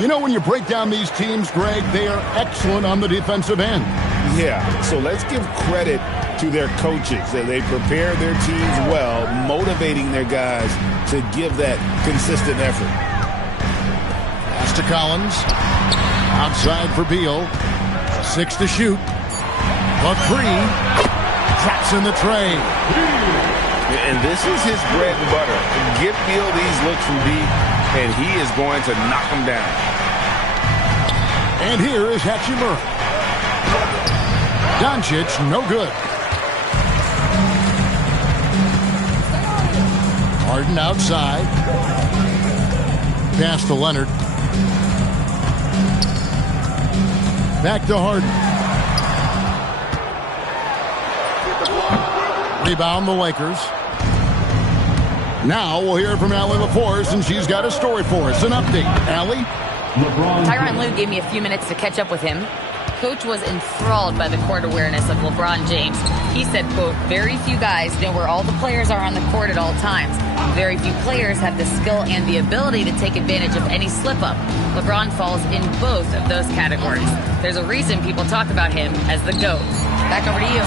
You know, when you break down these teams, Greg, they are excellent on the defensive end. Yeah, so let's give credit to their coaches. They prepare their teams well, motivating their guys to give that consistent effort. Pass to Collins. Outside for Beal. 6 to shoot. A 3. Drops in the tray. And this is his bread and butter. Give Beal these looks from deep, and he is going to knock them down. And here is Hachimura. Doncic, no good. Harden outside. Pass to Leonard. Back to Harden. Rebound the Lakers. Now we'll hear from Allie LaForce, and she's got a story for us. An update. Allie? Tyronn Lue gave me a few minutes to catch up with him. Coach was enthralled by the court awareness of LeBron James. He said, quote, very few guys know where all the players are on the court at all times. Very few players have the skill and the ability to take advantage of any slip-up. LeBron falls in both of those categories. There's a reason people talk about him as the GOAT. Back over to you.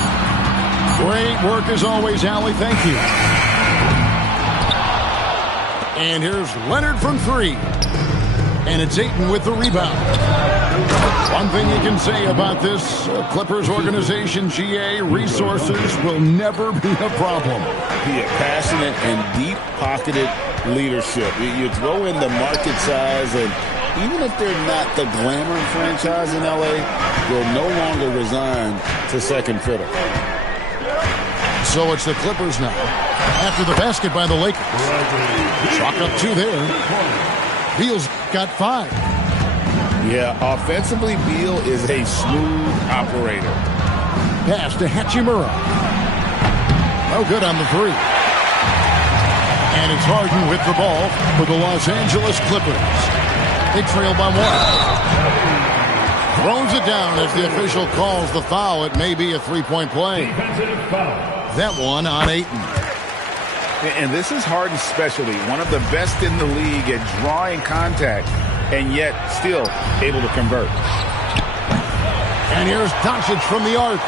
Great work as always, Allie. Thank you. And here's Leonard from 3. And it's Ayton with the rebound. One thing you can say about this Clippers organization, GA, resources will never be a problem. Yeah, passionate and deep-pocketed leadership. You throw in the market size, and even if they're not the glamour franchise in L.A., they're no longer resigned to second fiddle. So it's the Clippers now. After the basket by the Lakers. Chalk up 2 there. Beal's got 5. Yeah, offensively, Beal is a smooth operator. Pass to Hachimura. No good on the 3. And it's Harden with the ball for the Los Angeles Clippers. They trail by 1. Throws it down as the official calls the foul. It may be a 3-point play. That one on Ayton. And this is Harden's specialty, one of the best in the league at drawing contact, and yet still able to convert. And here's Doncic from the arc.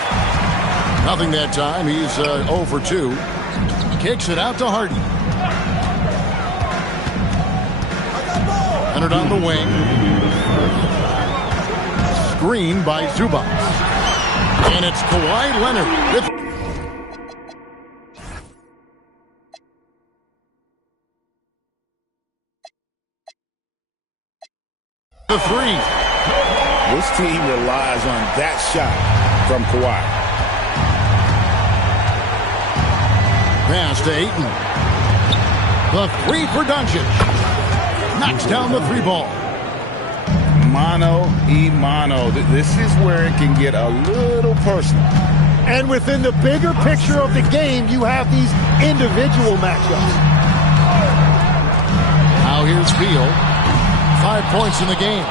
Nothing that time. He's 0 for 2. Kicks it out to Harden. Leonard on the wing. Screen by Zubac. And it's Kawhi Leonard with the 3. This team relies on that shot from Kawhi. Pass to Ayton. The 3 for Doncic. Knocks down the 3 ball. Mano. This is where it can get a little personal. And within the bigger picture of the game, you have these individual matchups. Now here's Beal. 5 points in the game.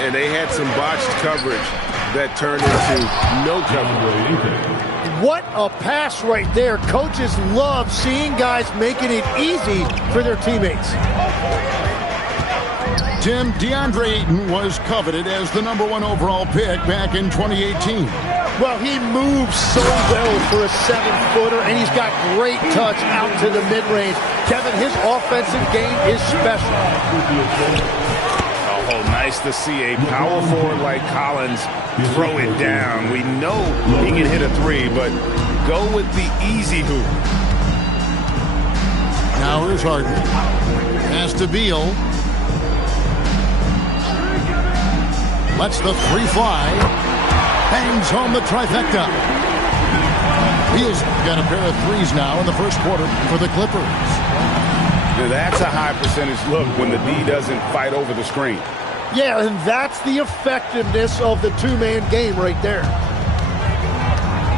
And they had some botched coverage that turned into no coverage. What a pass right there. Coaches love seeing guys making it easy for their teammates. Tim, DeAndre Ayton was coveted as the #1 overall pick back in 2018. Well, he moves so well for a 7-footer, and he's got great touch out to the mid-range. Kevin, his offensive game is special. Oh, nice to see a power forward like Collins throw it down. We know he can hit a 3, but go with the easy hoop. Now here's Harden. Pass to Beal. Lets the 3 fly. Bangs home the trifecta. Beal's got a pair of 3s now in the first quarter for the Clippers. Now that's a high percentage look when the D doesn't fight over the screen. Yeah, and that's the effectiveness of the 2-man game right there.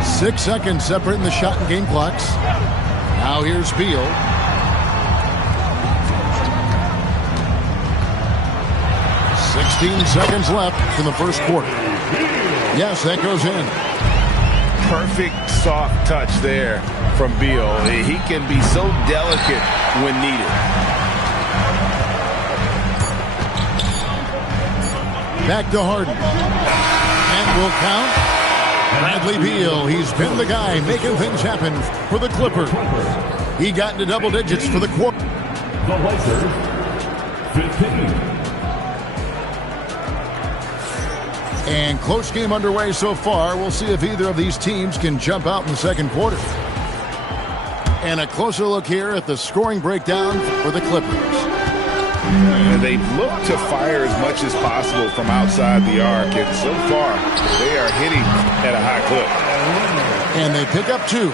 6 seconds separating the shot and game clocks. Now here's Beal. Seconds left in the first quarter. Yes, that goes in. Perfect soft touch there from Beal. He can be so delicate when needed. Back to Harden. And will count. Bradley Beal, he's been the guy making things happen for the Clippers. He got into double digits for the quarter. The Lakers, 15. And close game underway so far. We'll see if either of these teams can jump out in the second quarter. And a closer look here at the scoring breakdown for the Clippers. And they look to fire as much as possible from outside the arc. And so far, they are hitting at a high clip. And they pick up 2.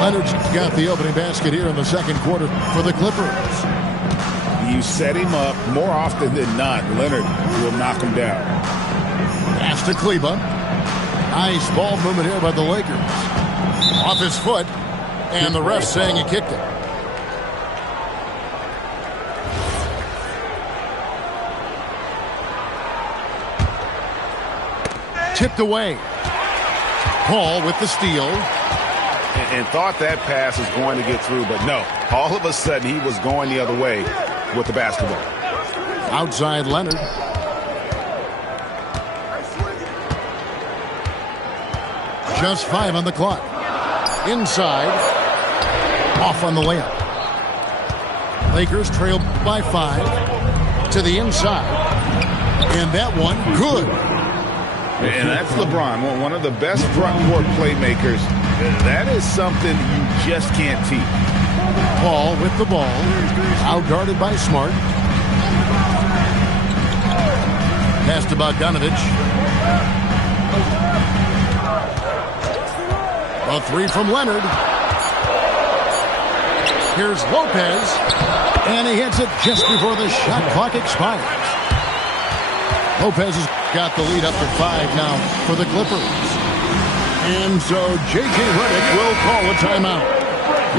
Leonard's got the opening basket here in the second quarter for the Clippers. You set him up more often than not. Leonard will knock him down. Pass to Kleba. Nice ball movement here by the Lakers. Off his foot. And the ref saying he kicked it. Tipped away. Paul with the steal. And thought that pass was going to get through, but no. All of a sudden, he was going the other way with the basketball. Outside Leonard. Just 5 on the clock. Inside. Off on the layup. Lakers trail by 5. To the inside. And that one, good. And that's LeBron, one of the best front court playmakers. That is something you just can't teach. Paul with the ball. Out guarded by Smart. Pass to Bogdanovich. A 3 from Leonard. Here's Lopez. And he hits it just before the shot clock expires. Lopez has got the lead up to 5 now for the Clippers. And so J.J. Redick will call a timeout.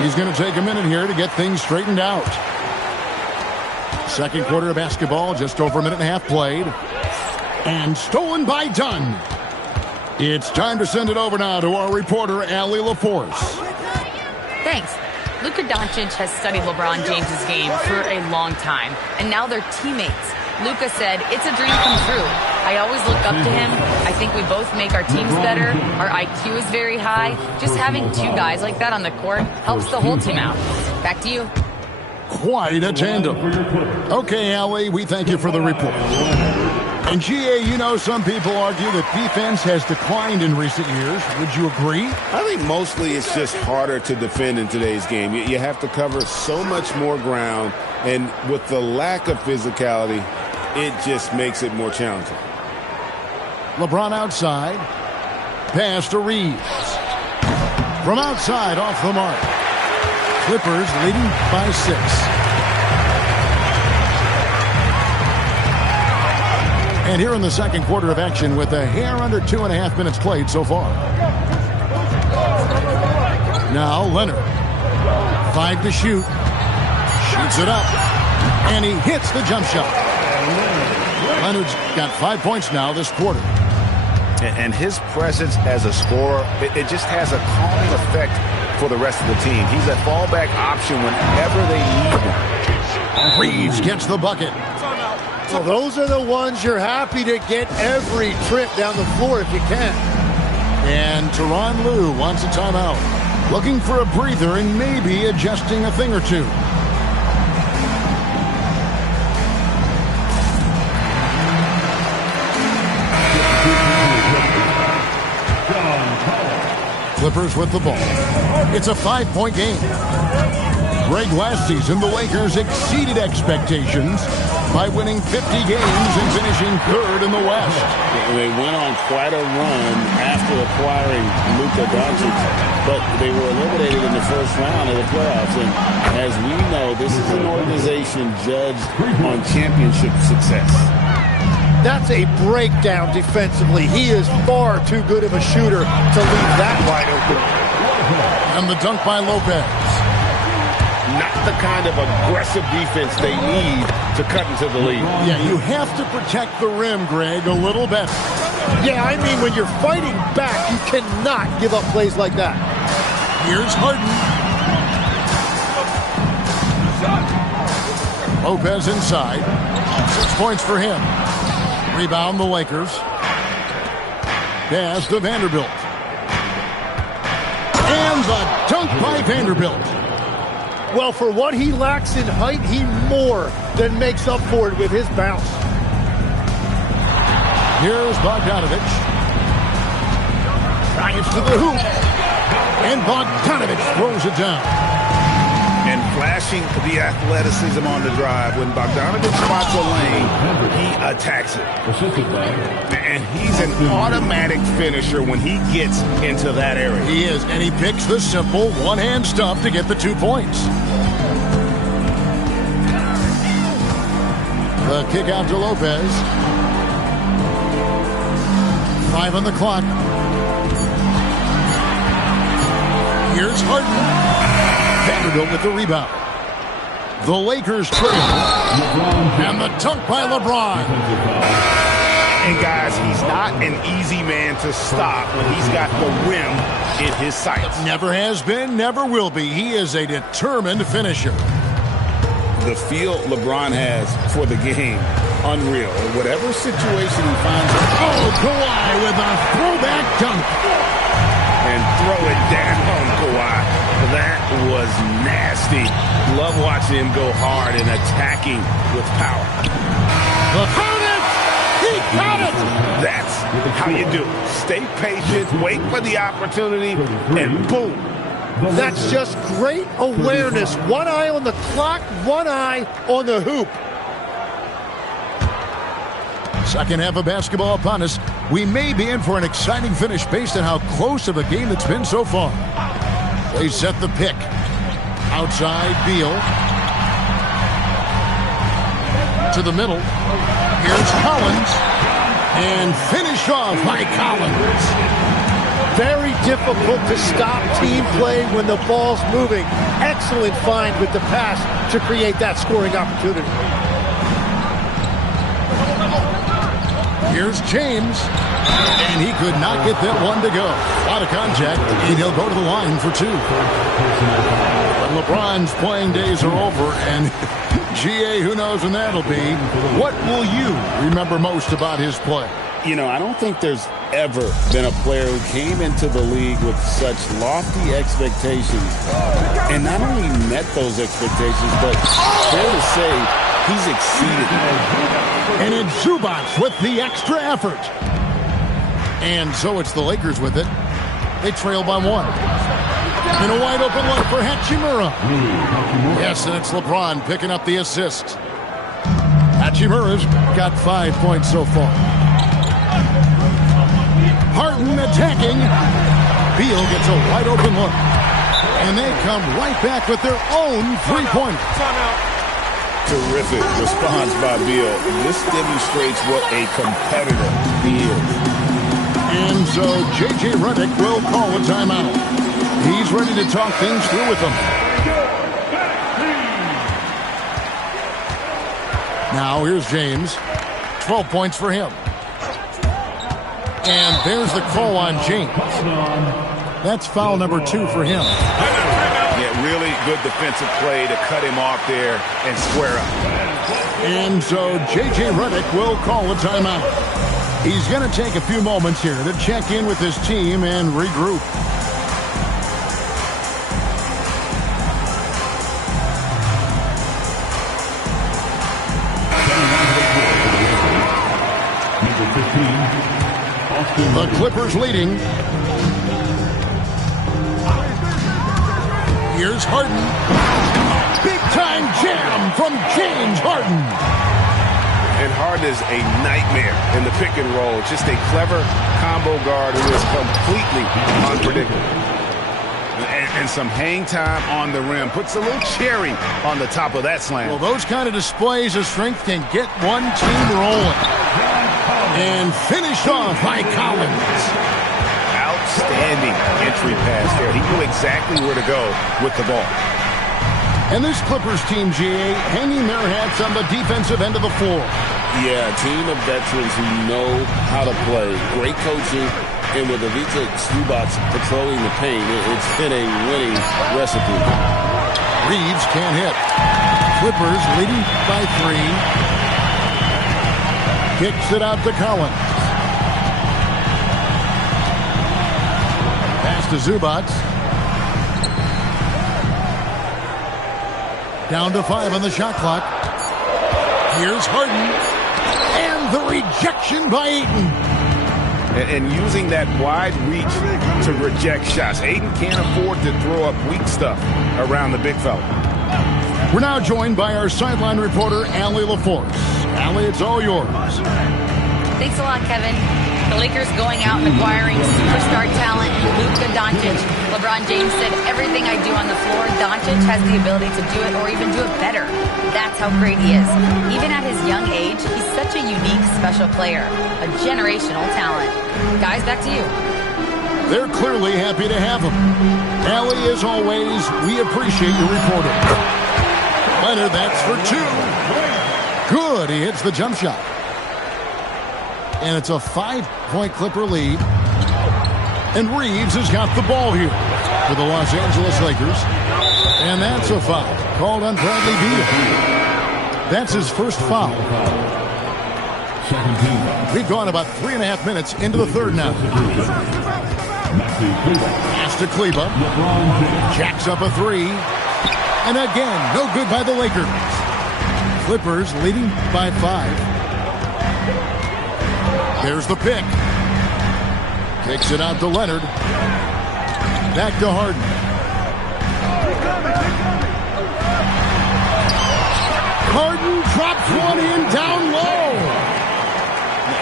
He's going to take a minute here to get things straightened out. Second quarter of basketball, just over a minute and a half played. And stolen by Dunn. It's time to send it over now to our reporter, Allie LaForce. Thanks. Luka Doncic has studied LeBron James' game for a long time, and now they're teammates. Luka said, "It's a dream come true. I always look up to him. I think we both make our teams better. Our IQ is very high. Just having 2 guys like that on the court helps the whole team out." Back to you. Quite a tandem. Okay, Allie, we thank you for the report. And GA, you know, some people argue that defense has declined in recent years. Would you agree? I think mostly it's just harder to defend in today's game. You have to cover so much more ground, and with the lack of physicality, it just makes it more challenging. LeBron outside. Pass to Reeves. From outside, off the mark. Clippers leading by 6. And here in the second quarter of action with a hair under 2.5 minutes played so far. Now Leonard. 5 to shoot. Shoots it up. And he hits the jump shot. Leonard's got 5 points now this quarter. And his presence as a scorer, it just has a calming effect for the rest of the team. He's a fallback option whenever they need him. Reeves gets the bucket. Well, those are the ones you're happy to get every trip down the floor if you can. And Tyronn Lue wants a timeout. Looking for a breather and maybe adjusting a thing or two. Clippers with the ball. It's a 5-point game. Greg, last season, the Lakers exceeded expectations by winning 50 games and finishing 3rd in the West. They went on quite a run after acquiring Luka Doncic, but they were eliminated in the first round of the playoffs. And as we know, this is an organization judged on championship success. That's a breakdown defensively. He is far too good of a shooter to leave that wide open. And the dunk by Lopez. Not the kind of aggressive defense they need to cut into the lead. Yeah, you have to protect the rim, Greg, a little better. Yeah, I mean, when you're fighting back, you cannot give up plays like that. Here's Harden. Lopez inside. 6 points for him. Rebound the Lakers. Pass to Vanderbilt. And the dunk by Vanderbilt. Well, for what he lacks in height, he more than makes up for it with his bounce. Here's Bogdanovich. Drives to the hoop. And Bogdanovich throws it down. And flashing the athleticism on the drive. When Bogdanovich spots a lane, he attacks it. And he's an automatic finisher when he gets into that area. He is, and he picks the simple one-hand stuff to get the 2 points. The kick out to Lopez. 5 on the clock. Here's Harden. Vanderbilt with the rebound. The Lakers trail. And the dunk by LeBron. And guys, he's not an easy man to stop when he's got the rim in his sights. Never has been, never will be. He is a determined finisher. The feel LeBron has for the game, unreal. In whatever situation he finds himself. Oh, Kawhi with a throwback dunk. And throw it down, Kawhi. That was nasty. Love watching him go hard and attacking with power. Found it! He got it! That's how you do it. Stay patient, wait for the opportunity, and boom. That's just great awareness. One eye on the clock, one eye on the hoop. Second half of basketball upon us. We may be in for an exciting finish based on how close of a game it's been so far. They set the pick. Outside, Beal. To the middle. Here's Collins. And finish off by Collins. Very difficult to stop team play when the ball's moving. Excellent find with the pass to create that scoring opportunity. Here's James. And he could not get that one to go. A lot of contact, and he'll go to the line for 2. But LeBron's playing days are over, and GA, who knows when that'll be. What will you remember most about his play? You know, I don't think there's ever been a player who came into the league with such lofty expectations and not only met those expectations, but fair to say, he's exceeded them. And it's Zubac with the extra effort. And so it's the Lakers with it. They trail by 1. And a wide open look for Hachimura. Yes, and it's LeBron picking up the assist. Hachimura's got 5 points so far. Harden attacking. Beal gets a wide open look. And they come right back with their own 3-pointer. Terrific response by Beal. This demonstrates what a competitor he is. And so J.J. Redick will call a timeout. He's ready to talk things through with them. Now here's James. 12 points for him. And there's the call on James. That's foul number 2 for him. Yeah, really good defensive play to cut him off there and square up. And so J.J. Redick will call a timeout. He's going to take a few moments here to check in with his team and regroup. The Clippers leading. Here's Harden. Big time jam from James Harden. And Harden is a nightmare in the pick and roll. Just a clever combo guard who is completely unpredictable. And some hang time on the rim. Puts a little cherry on the top of that slam. Well, those kind of displays of strength can get one team rolling. And finished off by Collins. Outstanding entry pass there. He knew exactly where to go with the ball. And this Clippers team, GA, hanging their hats on the defensive end of the floor. Yeah, a team of veterans who know how to play. Great coaching. And with Ivica Zubac patrolling the paint, it's been a winning recipe. Reeves can't hit. Clippers leading by 3. Kicks it out to Collins. Pass to Zubats. Down to 5 on the shot clock. Here's Harden. And the rejection by Ayton. And using that wide reach to reject shots. Ayton can't afford to throw up weak stuff around the big fella. We're now joined by our sideline reporter, Allie LaForce. Allie, it's all yours. Thanks a lot, Kevin. The Lakers going out and acquiring superstar talent, Luka Doncic. LeBron James said, everything I do on the floor, Doncic has the ability to do it or even do it better. That's how great he is. Even at his young age, he's such a unique, special player. A generational talent. Guys, back to you. They're clearly happy to have him. Allie, as always, we appreciate your reporting. Leonard, that's for 2. Good, he hits the jump shot. And it's a 5-point Clipper lead. And Reeves has got the ball here for the Los Angeles Lakers. And that's a foul called on Bradley Beal. That's his first foul. We've gone about 3.5 minutes into the third now. Pass to Kleba. Jacks up a 3. And again, no good by the Lakers. Clippers leading by 5. There's the pick. Kicks it out to Leonard. Back to Harden. Harden drops one in down low.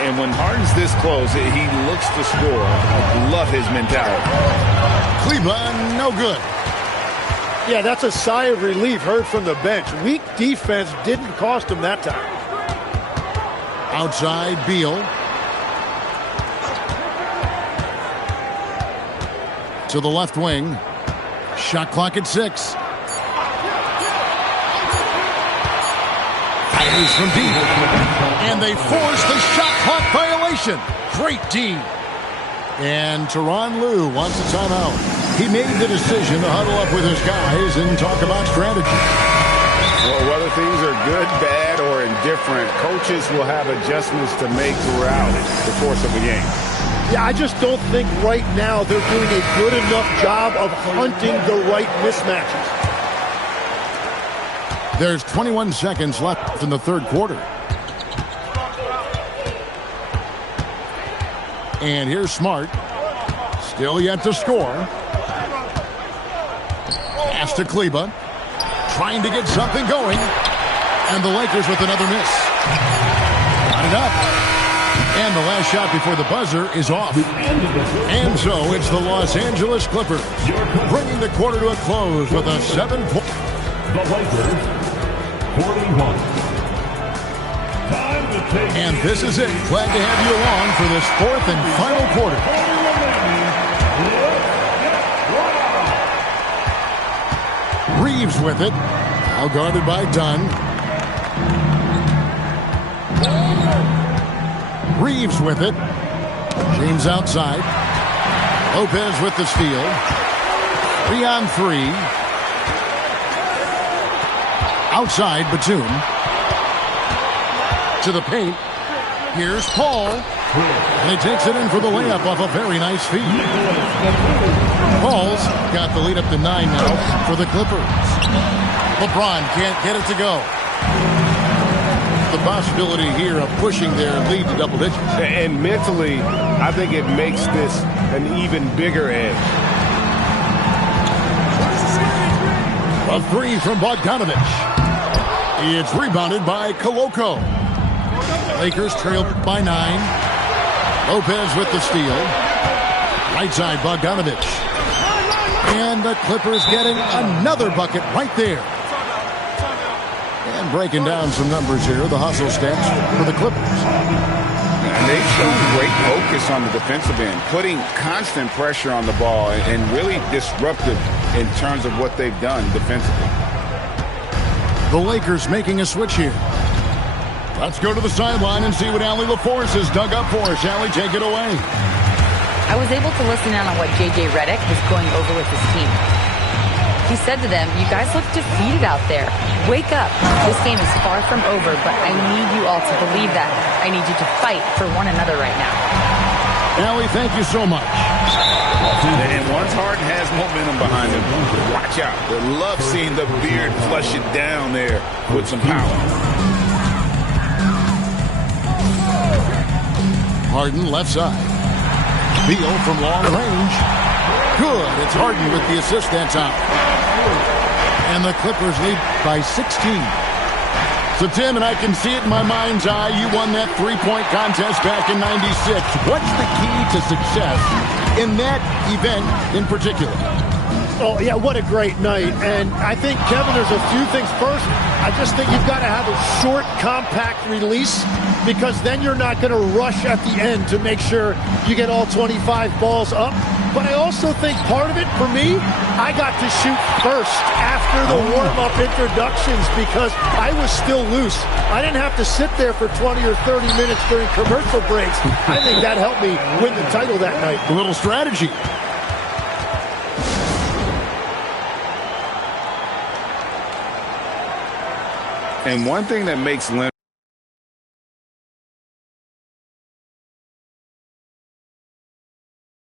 And when Harden's this close, he looks to score. I love his mentality. Cleveland, no good. Yeah, that's a sigh of relief heard from the bench. Weak defense didn't cost him that time. Outside, Beal. To the left wing. Shot clock at 6. Fires from deep. And they force the shot clock violation. Great D. And Tyronn Lue wants a timeout. He made the decision to huddle up with his guys and talk about strategy. Well, whether things are good, bad, or indifferent, coaches will have adjustments to make throughout the course of the game. Yeah, I just don't think right now they're doing a good enough job of hunting the right mismatches. There's 21 seconds left in the third quarter. And here's Smart. Still yet to score. Pass to Kleba. Trying to get something going. And the Lakers with another miss. Got it up. And the last shot before the buzzer is off. And so it's the Los Angeles Clippers bringing the quarter to a close with a 7-point. The Lakers, 41. Time to take. And this is it. Glad to have you along for this fourth and final quarter. Reeves with it. Now guarded by Dunn. Reeves with it. James outside. Lopez with the steal. 3-on-3. Outside, Batum. To the paint. Here's Paul. And he takes it in for the layup off a very nice feed. Paul's got the lead up to 9 now for the Clippers. LeBron can't get it to go. The possibility here of pushing their lead to double digits. And mentally, I think it makes this an even bigger edge. A 3 from Bogdanovich. It's rebounded by Koloko. Lakers trail by 9. Lopez with the steal. Right side, Bogdanovich. And the Clippers getting another bucket right there. And breaking down some numbers here, the hustle stats for the Clippers. And they've shown great focus on the defensive end, putting constant pressure on the ball and really disruptive in terms of what they've done defensively. The Lakers making a switch here. Let's go to the sideline and see what Allie LaForce has dug up for us. Allie, take it away. I was able to listen in on what J.J. Redick is going over with his team. He said to them, "You guys look defeated out there. Wake up. This game is far from over, but I need you all to believe that. I need you to fight for one another right now." Allie, thank you so much. And once Harden has momentum behind him, watch out. I love seeing the beard flush it down there with some power. Harden left side. Beal from long range. Good. It's Harden with the assist that time. And the Clippers lead by 16. So, Tim, and I can see it in my mind's eye, you won that three-point contest back in '96. What's the key to success in that event in particular? Oh, yeah, what a great night. And I think, Kevin, there's a few things. First, I just think you've got to have a short, compact release, because then you're not going to rush at the end to make sure you get all 25 balls up. But I also think part of it, for me, I got to shoot first after the warm-up introductions because I was still loose. I didn't have to sit there for 20 or 30 minutes during commercial breaks. I think that helped me win the title that night. A little strategy. And one thing that makes Leonard